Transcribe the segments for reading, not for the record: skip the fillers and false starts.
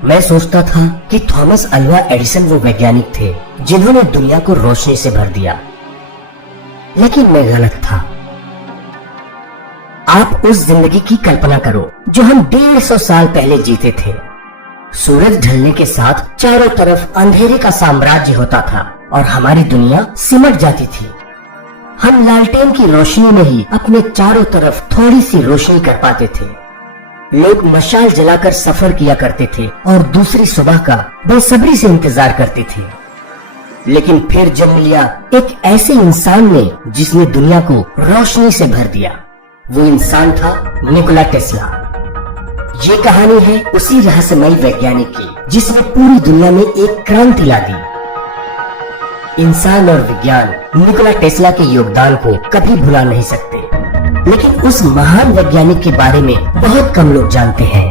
मैं सोचता था कि थॉमस अल्वा एडिसन वो वैज्ञानिक थे जिन्होंने दुनिया को रोशनी से भर दिया, लेकिन मैं गलत था। आप उस जिंदगी की कल्पना करो जो हम 150 साल पहले जीते थे। सूरज ढलने के साथ चारों तरफ अंधेरे का साम्राज्य होता था और हमारी दुनिया सिमट जाती थी। हम लालटेन की रोशनी में ही अपने चारों तरफ थोड़ी सी रोशनी कर पाते थे। लोग मशाल जलाकर सफर किया करते थे और दूसरी सुबह का बेसब्री से इंतजार करते थे। लेकिन फिर जन्म लिया एक ऐसे इंसान ने जिसने दुनिया को रोशनी से भर दिया। वो इंसान था निकोला टेस्ला। ये कहानी है उसी रहस्यमयी वैज्ञानिक की जिसने पूरी दुनिया में एक क्रांति ला दी। इंसान और विज्ञान निकोला टेस्ला के योगदान को कभी भुला नहीं सकते, लेकिन उस महान वैज्ञानिक के बारे में बहुत कम लोग जानते हैं।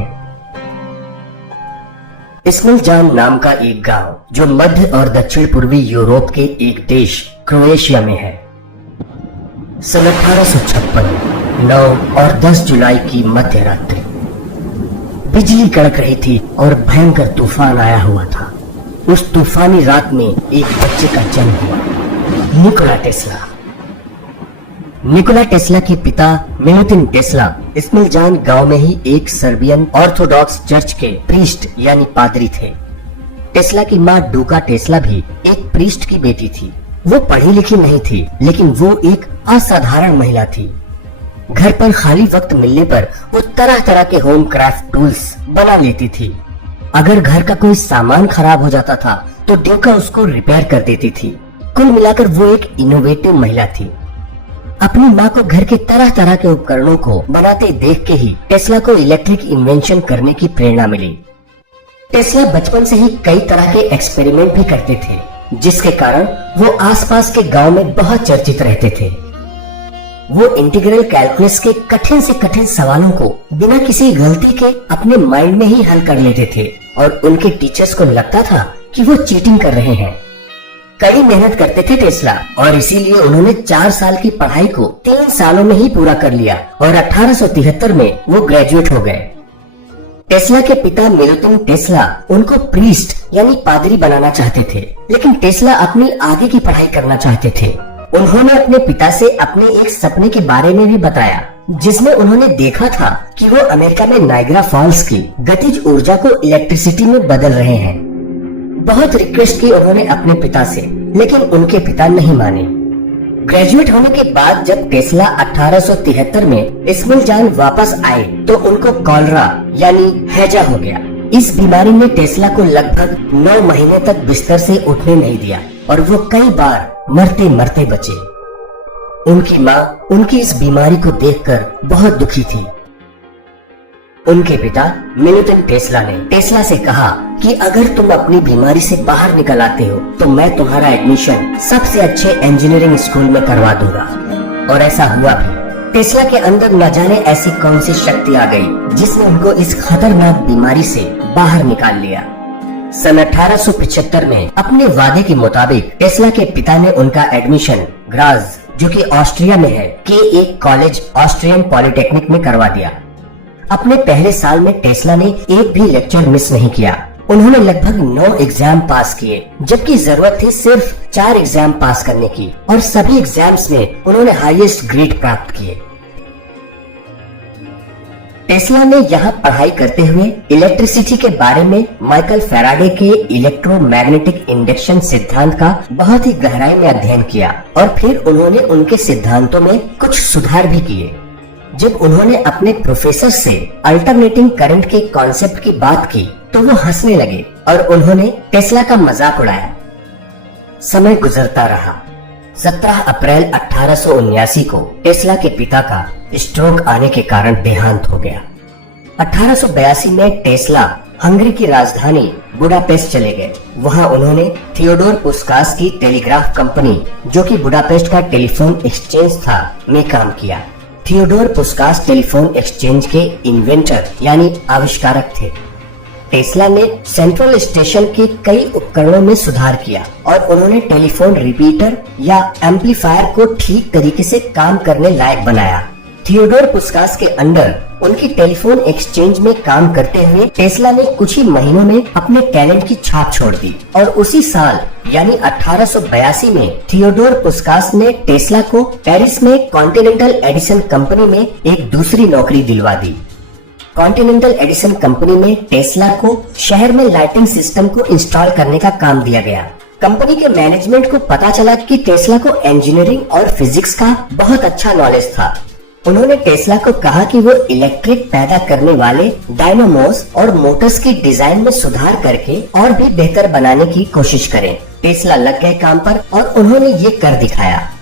इस्मिलजान नाम का एक गांव जो मध्य और दक्षिण पूर्वी यूरोप के एक देश क्रोएशिया में है। सन 1856 9 और 10 जुलाई की मध्य रात्रि बिजली कड़क रही थी और भयंकर तूफान आया हुआ था। उस तूफानी रात में एक बच्चे का जन्म हुआ, निकोला टेस्ला। निकोला टेस्ला के पिता मिलुतिन टेस्ला इस्मिलजान गांव में ही एक सर्बियन ऑर्थोडॉक्स चर्च के प्रीस्ट यानी पादरी थे। टेस्ला की मां डूका टेस्ला भी एक प्रीस्ट की बेटी थी। वो पढ़ी लिखी नहीं थी, लेकिन वो एक असाधारण महिला थी। घर पर खाली वक्त मिलने पर वो तरह तरह के होम क्राफ्ट टूल्स बना लेती थी। अगर घर का कोई सामान खराब हो जाता था तो डूका उसको रिपेयर कर देती थी। कुल मिलाकर वो एक इनोवेटिव महिला थी। अपनी माँ को घर के तरह तरह के उपकरणों को बनाते देख के ही टेस्ला को इलेक्ट्रिक इन्वेंशन करने की प्रेरणा मिली। टेस्ला बचपन से ही कई तरह के एक्सपेरिमेंट भी करते थे, जिसके कारण वो आसपास के गांव में बहुत चर्चित रहते थे। वो इंटीग्रल कैलकुलस के कठिन से कठिन सवालों को बिना किसी गलती के अपने माइंड में ही हल कर लेते थे और उनके टीचर्स को लगता था कि वो चीटिंग कर रहे हैं। कड़ी मेहनत करते थे टेस्ला और इसीलिए उन्होंने 4 साल की पढ़ाई को 3 सालों में ही पूरा कर लिया और 1873 में वो ग्रेजुएट हो गए। टेस्ला के पिता मिलुतिन टेस्ला उनको प्रीस्ट यानी पादरी बनाना चाहते थे, लेकिन टेस्ला अपनी आगे की पढ़ाई करना चाहते थे। उन्होंने अपने पिता से अपने एक सपने के बारे में भी बताया, जिसमें उन्होंने देखा था कि वो अमेरिका में नायग्रा फॉल्स की गतिज ऊर्जा को इलेक्ट्रिसिटी में बदल रहे हैं। बहुत रिक्वेस्ट की उन्होंने अपने पिता से, लेकिन उनके पिता नहीं माने। ग्रेजुएट होने के बाद जब टेस्ला 1873 में इस्मिलजान वापस आए तो उनको कॉलरा यानी हैजा हो गया। इस बीमारी ने टेस्ला को लगभग 9 महीने तक बिस्तर से उठने नहीं दिया और वो कई बार मरते मरते बचे। उनकी माँ उनकी इस बीमारी को देखकर बहुत दुखी थी। उनके पिता मिलुतिन टेस्ला ने टेस्ला से कहा कि अगर तुम अपनी बीमारी से बाहर निकल आते हो तो मैं तुम्हारा एडमिशन सबसे अच्छे इंजीनियरिंग स्कूल में करवा दूंगा। और ऐसा हुआ भी। टेस्ला के अंदर न जाने ऐसी कौन सी शक्ति आ गई जिसने उनको इस खतरनाक बीमारी से बाहर निकाल लिया। सन 1875 में अपने वादे के मुताबिक टेस्ला के पिता ने उनका एडमिशन ग्राज, जो कि ऑस्ट्रिया में है, के एक कॉलेज ऑस्ट्रियन पॉलिटेक्निक में करवा दिया। अपने पहले साल में टेस्ला ने एक भी लेक्चर मिस नहीं किया। उन्होंने लगभग 9 एग्जाम पास किए, जबकि जरूरत थी सिर्फ 4 एग्जाम पास करने की, और सभी एग्जाम्स में उन्होंने हाईएस्ट ग्रेड प्राप्त किए। टेस्ला ने यहाँ पढ़ाई करते हुए इलेक्ट्रिसिटी के बारे में माइकल फैराडे के इलेक्ट्रोमैग्नेटिक इंडक्शन सिद्धांत का बहुत ही गहराई में अध्ययन किया और फिर उन्होंने उनके सिद्धांतों में कुछ सुधार भी किए। जब उन्होंने अपने प्रोफेसर से अल्टरनेटिंग करंट के कॉन्सेप्ट की बात की तो वो हंसने लगे और उन्होंने टेस्ला का मजाक उड़ाया। समय गुजरता रहा। 17 अप्रैल 1879 को टेस्ला के पिता का स्ट्रोक आने के कारण देहांत हो गया। 1882 में टेस्ला हंगरी की राजधानी बुडापेस्ट चले गए। वहां उन्होंने थियोडोर पुस्कास की टेलीग्राफ कंपनी, जो कि बुडापेस्ट का टेलीफोन एक्सचेंज था, में काम किया। थियोडोर पुस्कास टेलीफोन एक्सचेंज के इन्वेंटर यानी आविष्कारक थे। टेस्ला ने सेंट्रल स्टेशन के कई उपकरणों में सुधार किया और उन्होंने टेलीफोन रिपीटर या एम्पलीफायर को ठीक तरीके से काम करने लायक बनाया। थियोडोर पुस्कास के अंडर उनकी टेलीफोन एक्सचेंज में काम करते हुए टेस्ला ने कुछ ही महीनों में अपने टैलेंट की छाप छोड़ दी और उसी साल यानी 1882 में थियोडोर पुस्कास ने टेस्ला को पेरिस में कॉन्टिनेंटल एडिसन कंपनी में एक दूसरी नौकरी दिलवा दी। कॉन्टिनेंटल एडिसन कंपनी में टेस्ला को शहर में लाइटिंग सिस्टम को इंस्टॉल करने का काम दिया गया। कंपनी के मैनेजमेंट को पता चला कि टेस्ला को इंजीनियरिंग और फिजिक्स का बहुत अच्छा नॉलेज था। उन्होंने टेस्ला को कहा कि वो इलेक्ट्रिक पैदा करने वाले डायनामोस और मोटर्स की डिजाइन में सुधार करके और भी बेहतर बनाने की कोशिश करें। टेस्ला लग गए काम पर और उन्होंने ये कर दिखाया।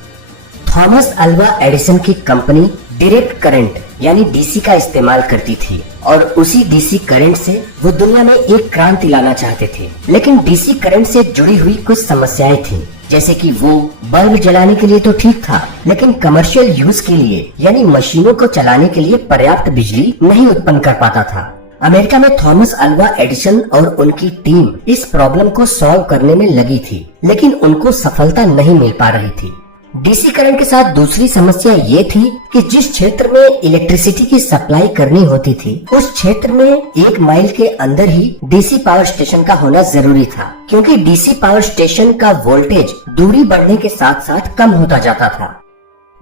थॉमस अल्वा एडिसन की कंपनी डायरेक्ट करंट यानी डीसी का इस्तेमाल करती थी और उसी डीसी करंट से वो दुनिया में एक क्रांति लाना चाहते थे। लेकिन डीसी करंट से जुड़ी हुई कुछ समस्याएं थी, जैसे कि वो बल्ब जलाने के लिए तो ठीक था, लेकिन कमर्शियल यूज के लिए यानी मशीनों को चलाने के लिए पर्याप्त बिजली नहीं उत्पन्न कर पाता था। अमेरिका में थॉमस अल्वा एडिसन और उनकी टीम इस प्रॉब्लम को सॉल्व करने में लगी थी, लेकिन उनको सफलता नहीं मिल पा रही थी। डीसी करंट के साथ दूसरी समस्या ये थी कि जिस क्षेत्र में इलेक्ट्रिसिटी की सप्लाई करनी होती थी, उस क्षेत्र में 1 माइल के अंदर ही डीसी पावर स्टेशन का होना जरूरी था, क्योंकि डीसी पावर स्टेशन का वोल्टेज दूरी बढ़ने के साथ साथ कम होता जाता था।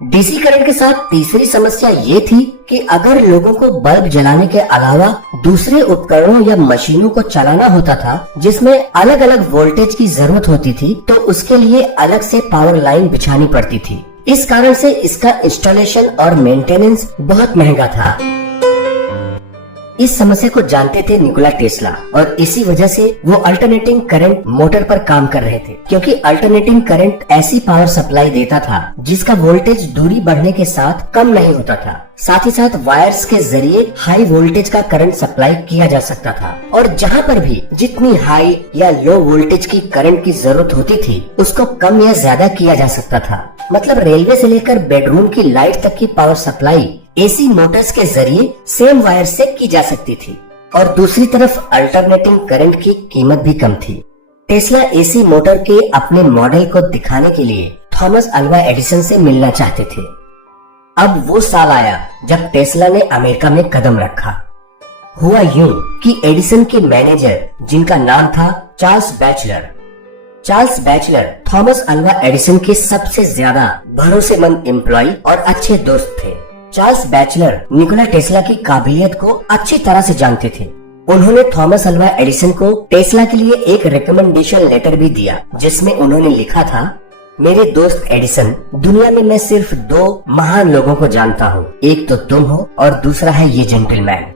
डीसी करंट के साथ तीसरी समस्या ये थी कि अगर लोगों को बल्ब जलाने के अलावा दूसरे उपकरणों या मशीनों को चलाना होता था जिसमें अलग अलग वोल्टेज की जरूरत होती थी, तो उसके लिए अलग से पावर लाइन बिछानी पड़ती थी। इस कारण से इसका इंस्टॉलेशन और मेंटेनेंस बहुत महंगा था। इस समस्या को जानते थे निकोला टेस्ला और इसी वजह से वो अल्टरनेटिंग करंट मोटर पर काम कर रहे थे, क्योंकि अल्टरनेटिंग करंट ऐसी पावर सप्लाई देता था जिसका वोल्टेज दूरी बढ़ने के साथ कम नहीं होता था। साथ ही साथ वायर्स के जरिए हाई वोल्टेज का करंट सप्लाई किया जा सकता था और जहाँ पर भी जितनी हाई या लो वोल्टेज की करंट की जरूरत होती थी उसको कम या ज्यादा किया जा सकता था। मतलब रेलवे से लेकर बेडरूम की लाइट तक की पावर सप्लाई एसी मोटर्स के जरिए सेम वायर से की जा सकती थी और दूसरी तरफ अल्टरनेटिंग करंट की कीमत भी कम थी। टेस्ला एसी मोटर के अपने मॉडल को दिखाने के लिए थॉमस अल्वा एडिसन से मिलना चाहते थे। अब वो साल आया जब टेस्ला ने अमेरिका में कदम रखा। हुआ यूं कि एडिसन के मैनेजर, जिनका नाम था Charles bachelor Thomas Alva Edison के सबसे ज्यादा भरोसेमंद एम्प्लॉय और अच्छे दोस्त थे। चार्ल्स बैचलर निकोला टेस्ला की काबिलियत को अच्छी तरह से जानते थे। उन्होंने थॉमस अल्वा एडिसन को टेस्ला के लिए एक रिकमेंडेशन लेटर भी दिया, जिसमें उन्होंने लिखा था, मेरे दोस्त एडिसन, दुनिया में मैं सिर्फ 2 महान लोगों को जानता हूँ, एक तो तुम हो और दूसरा है ये जेंटलमैन।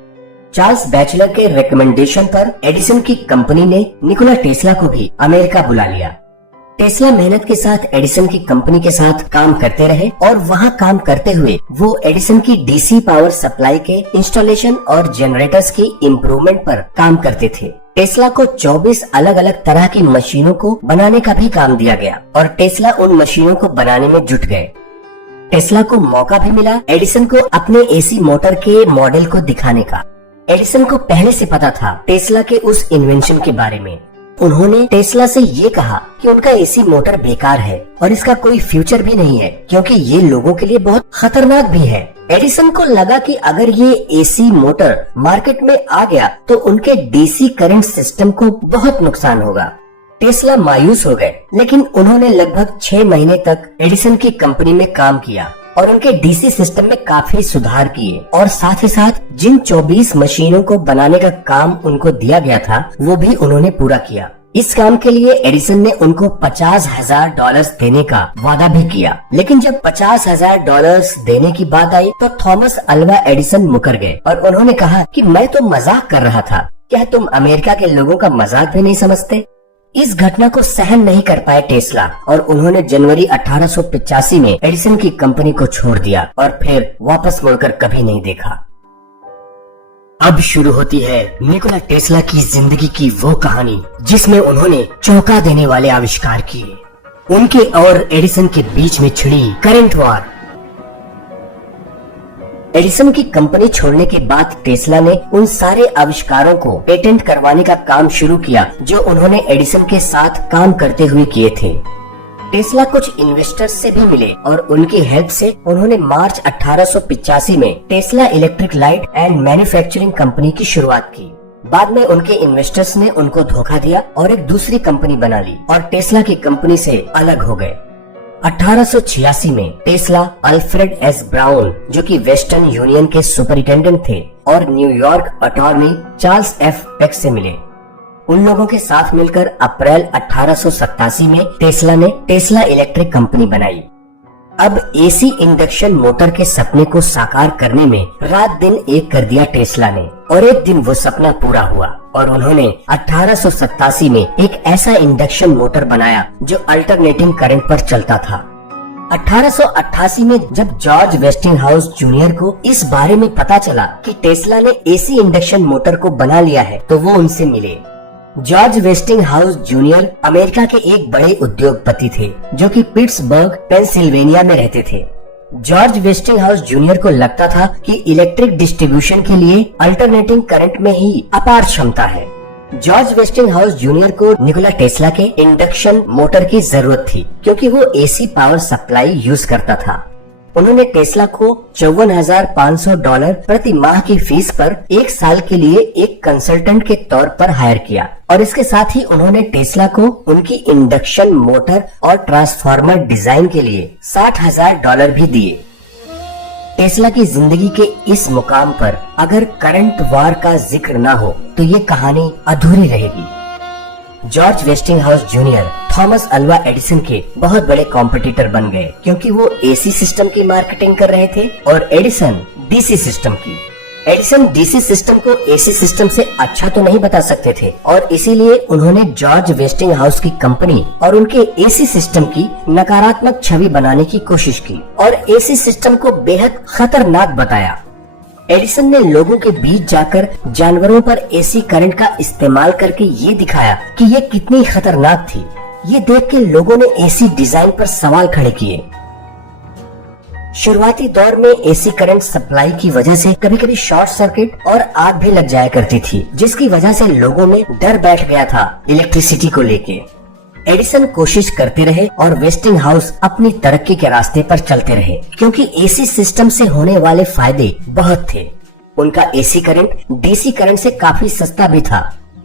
चार्ल्स बैचलर के रिकमेंडेशन पर एडिसन की कंपनी ने निकोला टेस्ला को भी अमेरिका बुला लिया। टेस्ला मेहनत के साथ एडिसन की कंपनी के साथ काम करते रहे और वहाँ काम करते हुए वो एडिसन की डीसी पावर सप्लाई के इंस्टॉलेशन और जनरेटर्स की इम्प्रूवमेंट पर काम करते थे। टेस्ला को 24 अलग अलग तरह की मशीनों को बनाने का भी काम दिया गया और टेस्ला उन मशीनों को बनाने में जुट गए। टेस्ला को मौका भी मिला एडिसन को अपने एसी मोटर के मॉडल को दिखाने का। एडिसन को पहले से पता था टेस्ला के उस इन्वेंशन के बारे में। उन्होंने टेस्ला से ये कहा कि उनका एसी मोटर बेकार है और इसका कोई फ्यूचर भी नहीं है, क्योंकि ये लोगों के लिए बहुत खतरनाक भी है। एडिसन को लगा कि अगर ये एसी मोटर मार्केट में आ गया तो उनके डीसी करंट सिस्टम को बहुत नुकसान होगा। टेस्ला मायूस हो गए, लेकिन उन्होंने लगभग 6 महीने तक एडिसन की कंपनी में काम किया और उनके डीसी सिस्टम में काफी सुधार किए और साथ ही साथ जिन 24 मशीनों को बनाने का काम उनको दिया गया था वो भी उन्होंने पूरा किया। इस काम के लिए एडिसन ने उनको $50,000 देने का वादा भी किया, लेकिन जब $50,000 देने की बात आई तो थॉमस अल्वा एडिसन मुकर गए और उन्होंने कहा कि मैं तो मजाक कर रहा था, क्या तुम अमेरिका के लोगों का मजाक भी नहीं समझते? इस घटना को सहन नहीं कर पाए टेस्ला और उन्होंने जनवरी 1885 में एडिसन की कंपनी को छोड़ दिया और फिर वापस मुड़कर कभी नहीं देखा। अब शुरू होती है निकोला टेस्ला की जिंदगी की वो कहानी जिसमें उन्होंने चौंका देने वाले आविष्कार किए। उनके और एडिसन के बीच में छिड़ी करंट वॉर। एडिसन की कंपनी छोड़ने के बाद टेस्ला ने उन सारे आविष्कारों को पेटेंट करवाने का काम शुरू किया जो उन्होंने एडिसन के साथ काम करते हुए किए थे। टेस्ला कुछ इन्वेस्टर्स से भी मिले और उनकी हेल्प से उन्होंने मार्च 1885 में Tesla electric light and manufacturing company की शुरुआत की। बाद में उनके इन्वेस्टर्स ने उनको धोखा दिया और एक दूसरी कंपनी बना ली और टेस्ला की कंपनी से अलग हो गए। 1886 में टेस्ला अल्फ्रेड एस ब्राउन, जो कि वेस्टर्न यूनियन के सुपरिटेंडेंट थे, और New York attorney Charles F pack से मिले। उन लोगों के साथ मिलकर अप्रैल 1887 में टेस्ला ने टेस्ला इलेक्ट्रिक कंपनी बनाई। अब एसी इंडक्शन मोटर के सपने को साकार करने में रात दिन एक कर दिया टेस्ला ने, और एक दिन वो सपना पूरा हुआ और उन्होंने 1887 में एक ऐसा इंडक्शन मोटर बनाया जो अल्टरनेटिंग करंट पर चलता था। 1888 में जब जॉर्ज वेस्टिंगहाउस जूनियर को इस बारे में पता चला कि टेस्ला ने एसी इंडक्शन मोटर को बना लिया है, तो वो उनसे मिले। जॉर्ज वेस्टिंगहाउस जूनियर अमेरिका के एक बड़े उद्योगपति थे जो कि पिट्सबर्ग, पेंसिल्वेनिया में रहते थे। जॉर्ज वेस्टिंगहाउस जूनियर को लगता था कि इलेक्ट्रिक डिस्ट्रीब्यूशन के लिए अल्टरनेटिंग करंट में ही अपार क्षमता है। जॉर्ज वेस्टिंगहाउस जूनियर को निकोला टेस्ला के इंडक्शन मोटर की जरूरत थी क्योंकि वो एसी पावर सप्लाई यूज करता था। उन्होंने टेस्ला को $54,500 प्रति माह की फीस पर एक साल के लिए एक कंसल्टेंट के तौर पर हायर किया और इसके साथ ही उन्होंने टेस्ला को उनकी इंडक्शन मोटर और ट्रांसफार्मर डिजाइन के लिए $60,000 भी दिए। टेस्ला की जिंदगी के इस मुकाम पर अगर करंट वार का जिक्र ना हो तो ये कहानी अधूरी रहेगी। George Westinghouse junior Thomas Alva Edison के बहुत बड़े कॉम्पिटिटर बन गए क्योंकि वो एसी सिस्टम की मार्केटिंग कर रहे थे और एडिसन डीसी सिस्टम की। एडिसन डीसी सिस्टम को एसी सिस्टम से अच्छा तो नहीं बता सकते थे और इसीलिए उन्होंने जॉर्ज वेस्टिंगहाउस की कंपनी और उनके एसी सिस्टम की नकारात्मक छवि बनाने की कोशिश की और एसी सिस्टम को बेहद खतरनाक बताया। एडिसन ने लोगों के बीच जाकर जानवरों पर एसी करंट का इस्तेमाल करके ये दिखाया कि ये कितनी खतरनाक थी। ये देख के लोगों ने एसी डिजाइन पर सवाल खड़े किए। शुरुआती दौर में एसी करंट सप्लाई की वजह से कभी कभी शॉर्ट सर्किट और आग भी लग जाया करती थी, जिसकी वजह से लोगों में डर बैठ गया था इलेक्ट्रिसिटी को लेके। एडिसन कोशिश करते रहे और वेस्टिंगहाउस अपनी तरक्की के रास्ते पर चलते रहे क्योंकि एसी सिस्टम से होने वाले फायदे बहुत थे। उनका एसी करंट डीसी करंट से काफी सस्ता भी था।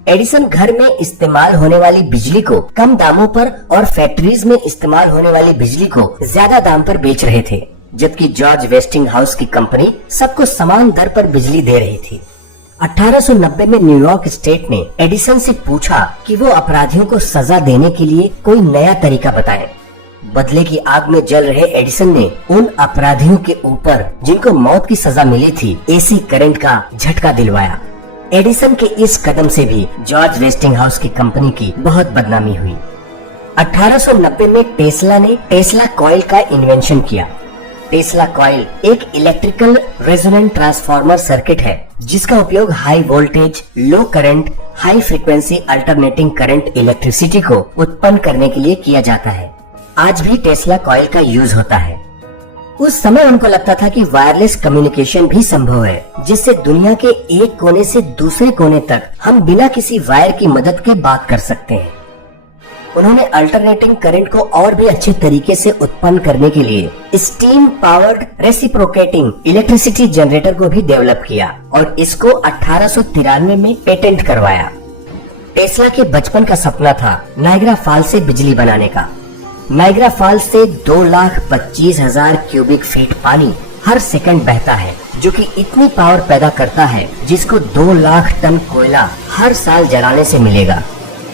एडिसन घर में इस्तेमाल होने वाली बिजली को कम दामों पर और फैक्ट्रीज में इस्तेमाल होने वाली बिजली को ज्यादा दाम पर बेच रहे थे, जबकि जॉर्ज वेस्टिंगहाउस की कंपनी सबको समान दर पर बिजली दे रही थी। 1890 में न्यूयॉर्क स्टेट ने एडिसन से पूछा कि वो अपराधियों को सजा देने के लिए कोई नया तरीका बताएं। बदले की आग में जल रहे एडिसन ने उन अपराधियों के ऊपर जिनको मौत की सजा मिली थी एसी करंट का झटका दिलवाया। एडिसन के इस कदम से भी जॉर्ज वेस्टिंगहाउस की कंपनी की बहुत बदनामी हुई। 1890 में टेस्ला ने टेस्ला कॉइल का इन्वेंशन किया। टेस्ला कॉइल एक इलेक्ट्रिकल रेजोनेंट ट्रांसफार्मर सर्किट है जिसका उपयोग high voltage, low current, high frequency alternating current electricity को उत्पन्न करने के लिए किया जाता है। आज भी टेस्ला कॉइल का यूज होता है। उस समय उनको लगता था कि वायरलेस कम्युनिकेशन भी संभव है, जिससे दुनिया के एक कोने से दूसरे कोने तक हम बिना किसी वायर की मदद के बात कर सकते हैं। उन्होंने अल्टरनेटिंग करंट को और भी अच्छे तरीके से उत्पन्न करने के लिए steam powered reciprocating electricity generator को भी डेवलप किया और इसको 1893 में पेटेंट करवाया। टेस्ला के बचपन का सपना था नायग्रा फॉल्स से बिजली बनाने का। नायग्रा फॉल्स से 2,25,000 क्यूबिक फीट पानी हर सेकंड बहता है, जो कि इतनी पावर पैदा करता है जिसको 2 लाख टन कोयला हर साल जलाने से मिलेगा।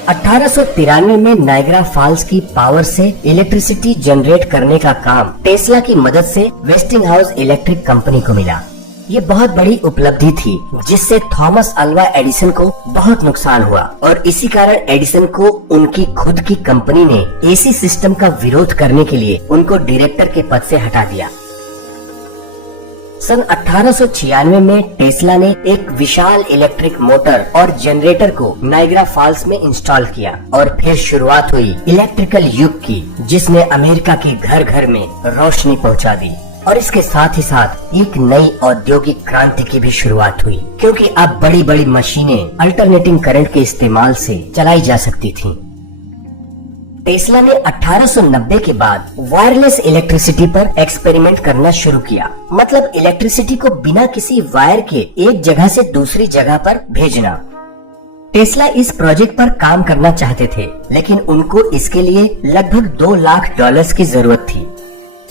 1893 में नायग्रा फॉल्स की पावर से इलेक्ट्रिसिटी जनरेट करने का काम टेस्ला की मदद से वेस्टिंगहाउस इलेक्ट्रिक कंपनी को मिला। ये बहुत बड़ी उपलब्धि थी जिससे थॉमस अल्वा एडिसन को बहुत नुकसान हुआ और इसी कारण एडिसन को उनकी खुद की कंपनी ने एसी सिस्टम का विरोध करने के लिए उनको डायरेक्टर के पद से हटा दिया। सन 1896 में टेस्ला ने एक विशाल इलेक्ट्रिक मोटर और जनरेटर को नायग्रा फॉल्स में इंस्टॉल किया और फिर शुरुआत हुई इलेक्ट्रिकल युग की, जिसने अमेरिका के घर घर में रोशनी पहुंचा दी और इसके साथ ही साथ एक नई औद्योगिक क्रांति की भी शुरुआत हुई, क्योंकि अब बड़ी बड़ी मशीनें अल्टरनेटिंग करंट के इस्तेमाल से चलाई जा सकती थीं। टेस्ला ने 1890 के बाद वायरलेस इलेक्ट्रिसिटी पर एक्सपेरिमेंट करना शुरू किया। मतलब इलेक्ट्रिसिटी को बिना किसी वायर के एक जगह से दूसरी जगह पर भेजना। टेस्ला इस प्रोजेक्ट पर काम करना चाहते थे, लेकिन उनको इसके लिए लगभग $2 लाख की जरूरत थी।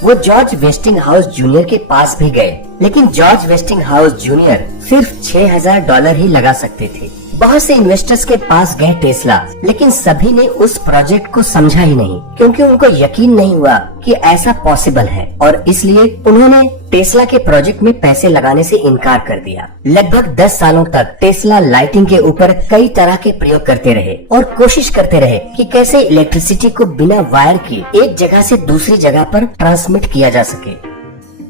वो जॉर्ज वेस्टिंगहाउस जूनियर के पास भी गए, लेकिन जॉर्ज वेस्टिंगहाउस जूनियर सिर्फ $6000 ही लगा सकते थे। बहुत से इन्वेस्टर्स के पास गए टेस्ला, लेकिन सभी ने उस प्रोजेक्ट को समझा ही नहीं, क्योंकि उनको यकीन नहीं हुआ कि ऐसा पॉसिबल है, और इसलिए उन्होंने टेस्ला के प्रोजेक्ट में पैसे लगाने से इनकार कर दिया। लगभग 10 सालों तक टेस्ला लाइटिंग के ऊपर कई तरह के प्रयोग करते रहे और कोशिश करते रहे कि कैसे इलेक्ट्रिसिटी को बिना वायर के एक जगह से दूसरी जगह पर ट्रांसमिट किया जा सके।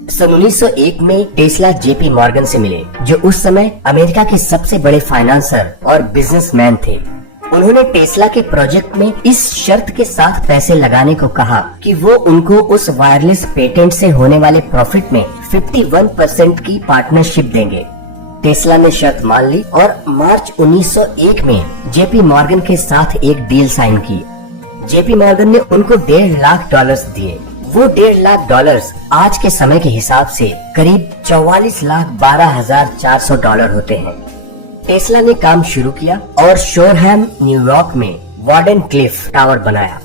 सन 1901 में टेस्ला जेपी मॉर्गन से मिले, जो उस समय अमेरिका के सबसे बड़े फाइनेंसर और बिजनेसमैन थे। उन्होंने टेस्ला के प्रोजेक्ट में इस शर्त के साथ पैसे लगाने को कहा कि वो उनको उस वायरलेस पेटेंट से होने वाले प्रॉफिट में 51% की पार्टनरशिप देंगे। टेस्ला ने शर्त मान ली और मार्च 1901 में जेपी मॉर्गन के साथ एक डील साइन की। जेपी मॉर्गन ने उनको $1.5 लाख दिए। वो $1.5 लाख आज के समय के हिसाब से करीब $44,12,400 होते हैं। टेस्ला ने काम शुरू किया और शोरहैम न्यूयॉर्क में वार्डन क्लिफ टावर बनाया।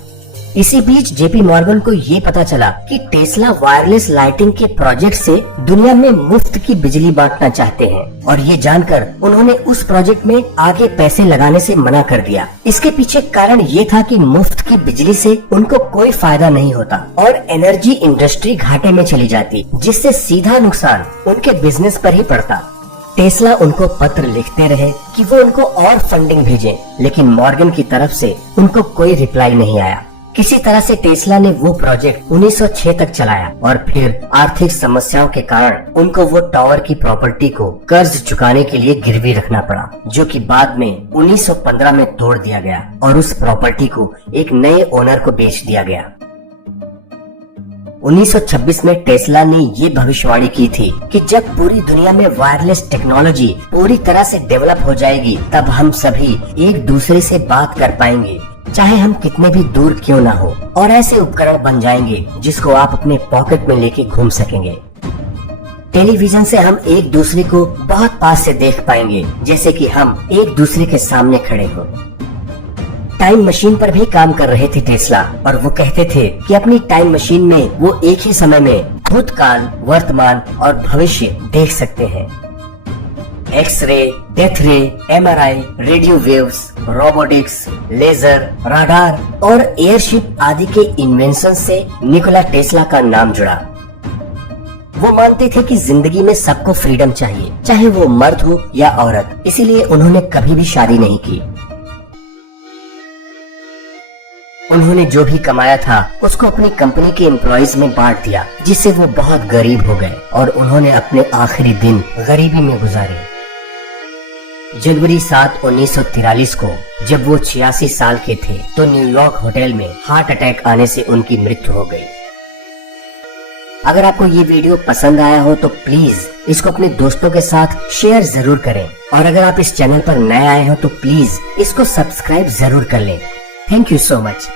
इसी बीच जेपी मॉर्गन को ये पता चला कि टेस्ला वायरलेस लाइटिंग के प्रोजेक्ट से दुनिया में मुफ्त की बिजली बांटना चाहते हैं, और ये जानकर उन्होंने उस प्रोजेक्ट में आगे पैसे लगाने से मना कर दिया। इसके पीछे कारण ये था कि मुफ्त की बिजली से उनको कोई फायदा नहीं होता और एनर्जी इंडस्ट्री घाटे में चली जाती, जिससे सीधा नुकसान उनके बिजनेस पर ही पड़ता। टेस्ला उनको पत्र लिखते रहे कि वो उनको और फंडिंग भेजें, लेकिन मॉर्गन की तरफ से उनको कोई रिप्लाई नहीं आया। किसी तरह से टेस्ला ने वो प्रोजेक्ट 1906 तक चलाया, और फिर आर्थिक समस्याओं के कारण उनको वो टावर की प्रॉपर्टी को कर्ज चुकाने के लिए गिरवी रखना पड़ा, जो कि बाद में 1915 में तोड़ दिया गया और उस प्रॉपर्टी को एक नए ओनर को बेच दिया गया। 1926 में टेस्ला ने ये भविष्यवाणी की थी कि जब पूरी दुनिया में वायरलेस टेक्नोलॉजी पूरी तरह से डेवलप हो जाएगी, तब हम सभी एक दूसरे से बात कर पाएंगे, चाहे हम कितने भी दूर क्यों ना हो, और ऐसे उपकरण बन जाएंगे जिसको आप अपने पॉकेट में लेके घूम सकेंगे। टेलीविजन से हम एक दूसरे को बहुत पास से देख पाएंगे, जैसे कि हम एक दूसरे के सामने खड़े हो। टाइम मशीन पर भी काम कर रहे थे टेस्ला, और वो कहते थे कि अपनी टाइम मशीन में वो एक ही समय में भूतकाल, वर्तमान और भविष्य देख सकते हैं। X ray, death ray, MRI, radio waves, robotics, laser, radar और एयरशिप आदि के इन्वेंशन से निकोला टेस्ला का नाम जुड़ा। वो मानते थे कि जिंदगी में सबको फ्रीडम चाहिए, चाहे वो मर्द हो या औरत, इसीलिए उन्होंने कभी भी शादी नहीं की। उन्होंने जो भी कमाया था उसको अपनी कंपनी के एम्प्लॉइज में बांट दिया, जिससे वो बहुत गरीब हो गए और उन्होंने अपने आखिरी दिन गरीबी में गुजारे। जनवरी 7, 1943 को जब वो 86 साल के थे, तो न्यूयॉर्क होटल में हार्ट अटैक आने से उनकी मृत्यु हो गई। अगर आपको ये वीडियो पसंद आया हो तो प्लीज इसको अपने दोस्तों के साथ शेयर जरूर करें, और अगर आप इस चैनल पर नए आए हो तो प्लीज इसको सब्सक्राइब जरूर कर लें। Thank you so much.